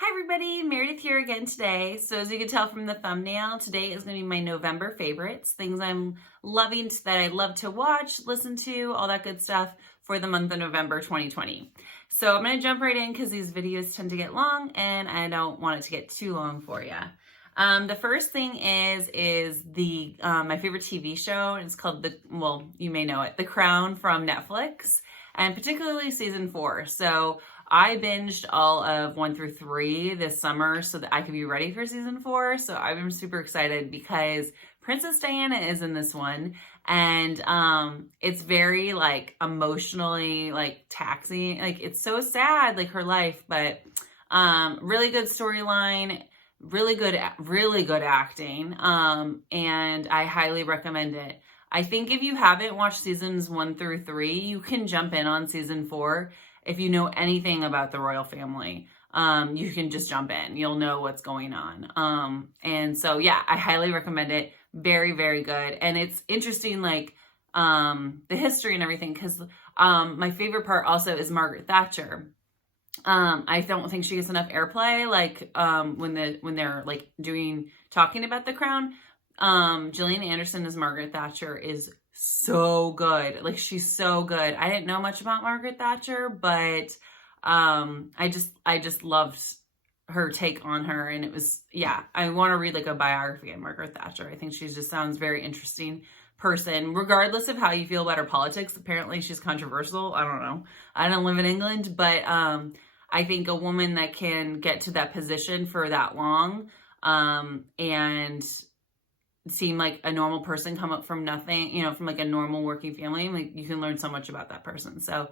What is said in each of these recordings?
Hi everybody, Meredith here again today. So as you can tell from the thumbnail, today is going to be my November favorites, things I'm loving that I love to watch, listen to, all that good stuff for the month of November 2020. So I'm going to jump right in because these videos tend to get long and I don't want it to get too long for you. The first thing is the my favorite TV show. It's called you may know it, The Crown from Netflix, and particularly season 4. So I binged all of 1 through 3 this summer so that I could be ready for season 4. So I've been super excited because Princess Diana is in this one, and it's very like emotionally like taxing. Like it's so sad, like her life, but really good storyline. Really good acting, and I highly recommend it. I think if you haven't watched seasons 1 through 3, you can jump in on season 4. If you know anything about the royal family, you can just jump in. You'll know what's going on. And so, yeah, I highly recommend it. Very, very good. And it's interesting, like, the history and everything, because my favorite part also is Margaret Thatcher. I don't think she gets enough airplay, like, when they're like talking about The Crown. Gillian Anderson as Margaret Thatcher is so good. Like, she's so good. I didn't know much about Margaret Thatcher, but I just loved her take on her, and it was, yeah, I want to read like a biography on Margaret Thatcher. I think she just sounds very interesting person, regardless of how you feel about her politics. Apparently she's controversial. I don't know. I don't live in England, but I think a woman that can get to that position for that long, and seem like a normal person, come up from nothing, from like a normal working family, like you can learn so much about that person. So,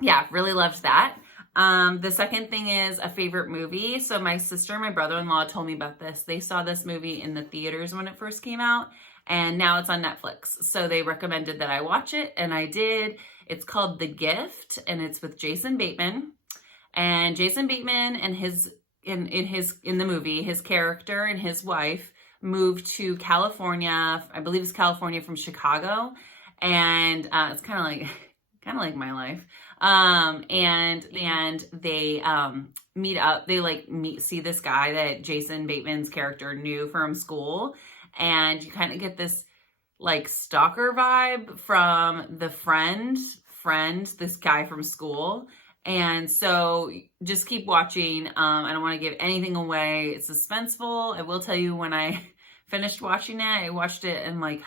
yeah, really loved that. The second thing is a favorite movie. So my sister and my brother-in-law told me about this. They saw this movie in the theaters when it first came out, and now it's on Netflix. So they recommended that I watch it, and I did. It's called The Gift, and it's with Jason Bateman. And Jason Bateman and in the movie, his character and his wife moved to California. I believe it's California from Chicago, and it's kind of like my life. And they meet up. They see this guy that Jason Bateman's character knew from school, and you kind of get this like stalker vibe from the friend, this guy from school. And so just keep watching. I don't want to give anything away. It's suspenseful. I will tell you, when I finished watching it, I watched it and like,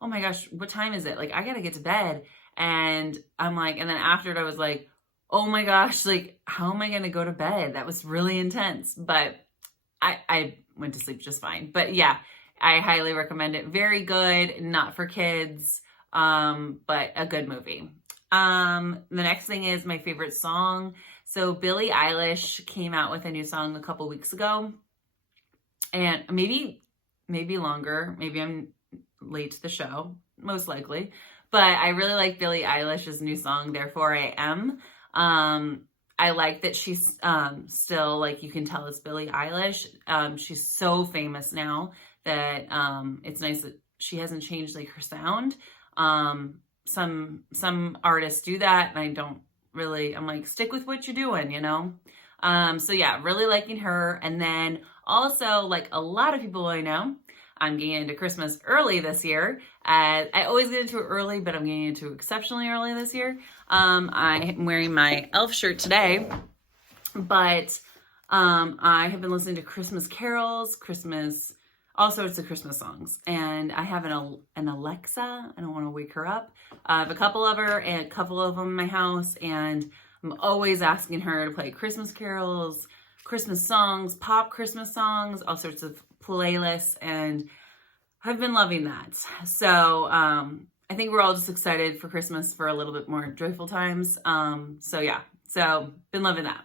oh my gosh, what time is it? Like, I got to get to bed. And I'm like, and then after it, I was like, oh my gosh, like, how am I going to go to bed? That was really intense, but I went to sleep just fine. But yeah, I highly recommend it. Very good. Not for kids, but a good movie. The next thing is my favorite song. So Billie Eilish came out with a new song a couple weeks ago, and maybe longer. Maybe I'm late to the show, most likely, but I really like Billie Eilish's new song, Therefore I Am. I like that she's, still, like, you can tell it's Billie Eilish. She's so famous now that, it's nice that she hasn't changed like her sound. Some artists do that, and I don't really, I'm like, stick with what you're doing, So yeah, really liking her. And then also, like a lot of people I know, I'm getting into Christmas early this year. I always get into it early, but I'm getting into it exceptionally early this year. I'm wearing my elf shirt today, but I have been listening to Christmas carols, all sorts of Christmas songs. And I have an Alexa. I don't want to wake her up. I have a couple of her and a couple of them in my house. And I'm always asking her to play Christmas carols, Christmas songs, pop Christmas songs, all sorts of playlists. And I've been loving that. So I think we're all just excited for Christmas, for a little bit more joyful times. So yeah, so been loving that.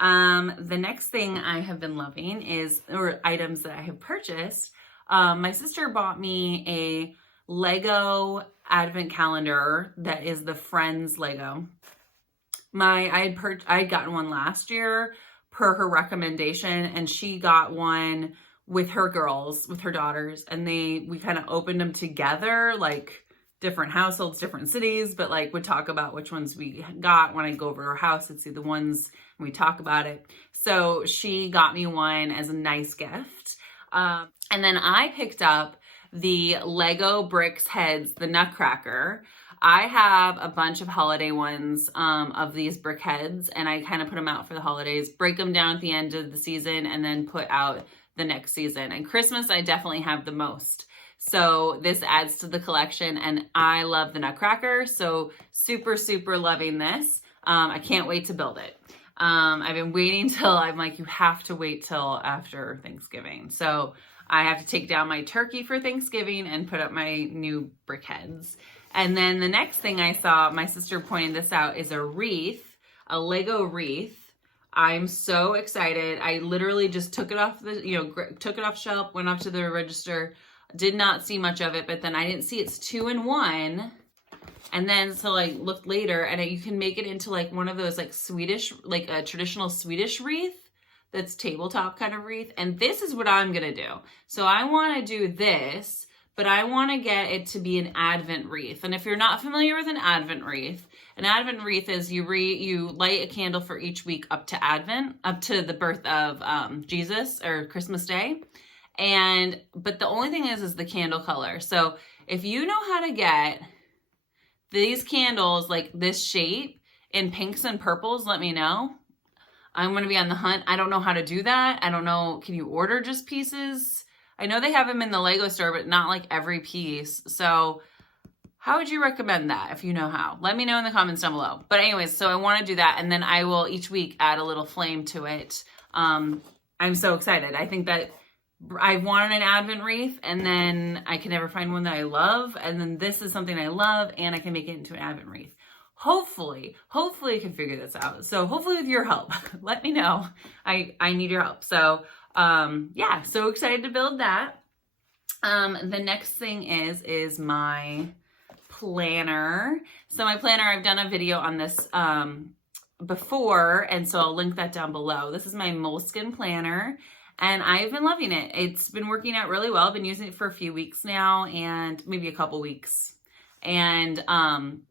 The next thing I have been loving or items that I have purchased. My sister bought me a Lego advent calendar that is the Friends Lego. I had gotten one last year per her recommendation, and she got one with her girls, with her daughters, and we kind of opened them together, like different households, different cities, but like would talk about which ones we got. When I go over to her house, I'd see the ones and we talk about it. So she got me one as a nice gift. And then I picked up the Lego Bricks Heads, the Nutcracker. I have a bunch of holiday ones of these brick heads, and I kind of put them out for the holidays, break them down at the end of the season, and then put out the next season. And Christmas, I definitely have the most. So this adds to the collection, and I love the Nutcracker. So super, super loving this. I can't wait to build it. I've been waiting till, I'm like, you have to wait till after Thanksgiving. So I have to take down my turkey for Thanksgiving and put up my new brick heads. And then the next thing I saw, my sister pointed this out, is a wreath, a Lego wreath. I'm so excited. I literally just took it off the, took it off shelf, went up to the register, did not see much of it, but then I didn't see it's 2-in-1. And then so like looked later, and you can make it into like one of those like Swedish, like a traditional Swedish wreath that's tabletop kind of wreath. And this is what I'm gonna do. So I want to do this, but I want to get it to be an Advent wreath. And if you're not familiar with an Advent wreath is you light a candle for each week up to Advent, up to the birth of Jesus or Christmas Day. But the only thing is the candle color. So if you know how to get these candles like this shape in pinks and purples, let me know. I'm going to be on the hunt. I don't know how to do that. I don't know. Can you order just pieces? I know they have them in the Lego store, but not like every piece. So how would you recommend that if you know how? Let me know in the comments down below. But anyways, so I want to do that. And then I will each week add a little flame to it. I'm so excited. I think that I wanted an Advent wreath, and then I can never find one that I love. And then this is something I love, and I can make it into an Advent wreath. Hopefully I can figure this out. So hopefully with your help, let me know. I need your help. So yeah, so excited to build that. The next thing is my planner. So my planner, I've done a video on this before, and so I'll link that down below. This is my Moleskine planner, and I've been loving it. It's been working out really well. I've been using it for a few weeks now, and maybe a couple weeks, and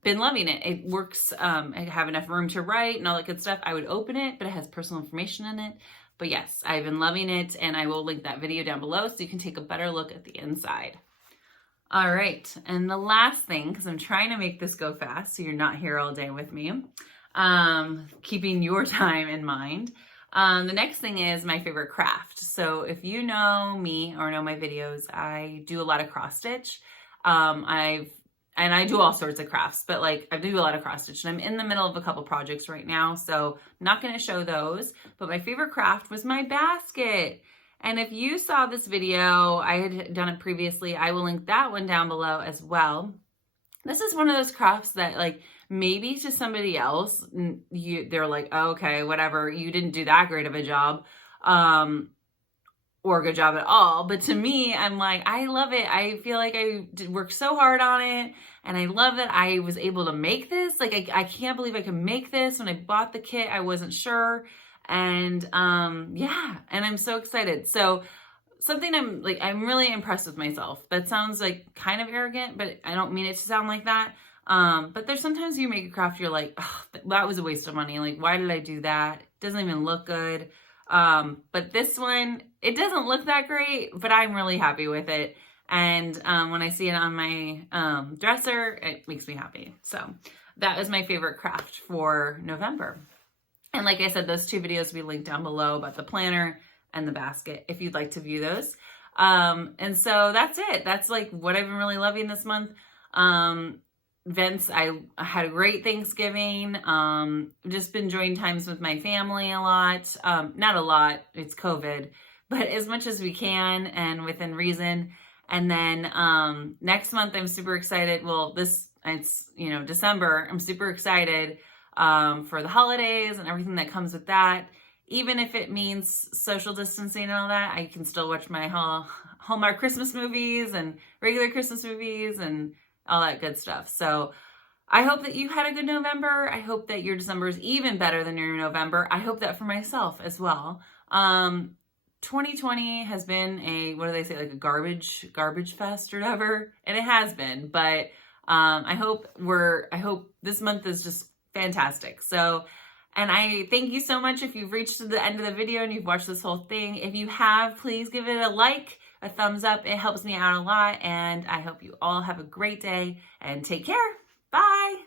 been loving it. It works. I have enough room to write and all that good stuff. I would open it, but it has personal information in it. But yes, I've been loving it, and I will link that video down below so you can take a better look at the inside. All right, and the last thing, because I'm trying to make this go fast so you're not here all day with me, keeping your time in mind. The next thing is my favorite craft. So if you know me or know my videos, I do a lot of cross stitch. And I do all sorts of crafts, but like I do a lot of cross stitch, and I'm in the middle of a couple projects right now, so I'm not going to show those. But my favorite craft was my basket. And if you saw this video, I had done it previously. I will link that one down below as well. This is one of those crafts that like maybe to somebody else, they're like, oh, okay, whatever, you didn't do that great of a job. Or a good job at all. But to me, I'm like, I love it. I feel like I worked so hard on it, and I love that I was able to make this. Like, I can't believe I can make this. When I bought the kit, I wasn't sure. And yeah, and I'm so excited. So something I'm really impressed with myself. That sounds like kind of arrogant, but I don't mean it to sound like that. But there's sometimes you make a craft, you're like, oh, that was a waste of money. Like, why did I do that? It doesn't even look good. But this one, it doesn't look that great, but I'm really happy with it. And when I see it on my dresser, it makes me happy. So that was my favorite craft for November. And like I said, those two videos will be linked down below about the planner and the basket if you'd like to view those. And so that's it. That's like what I've been really loving this month. Vince, I had a great Thanksgiving. Just been enjoying times with my family a lot. Not a lot, it's COVID, but as much as we can and within reason. And then next month, I'm super excited. Well, it's December. I'm super excited for the holidays and everything that comes with that. Even if it means social distancing and all that, I can still watch my Hallmark Christmas movies and regular Christmas movies and all that good stuff. So I hope that you had a good November. I hope that your December is even better than your November. I hope that for myself as well. 2020 has been what do they say, like a garbage fest or whatever? And it has been, but I hope this month is just fantastic. So, and I thank you so much if you've reached the end of the video and you've watched this whole thing. If you have, please give it a like, a thumbs up. It helps me out a lot. And I hope you all have a great day and take care. Bye.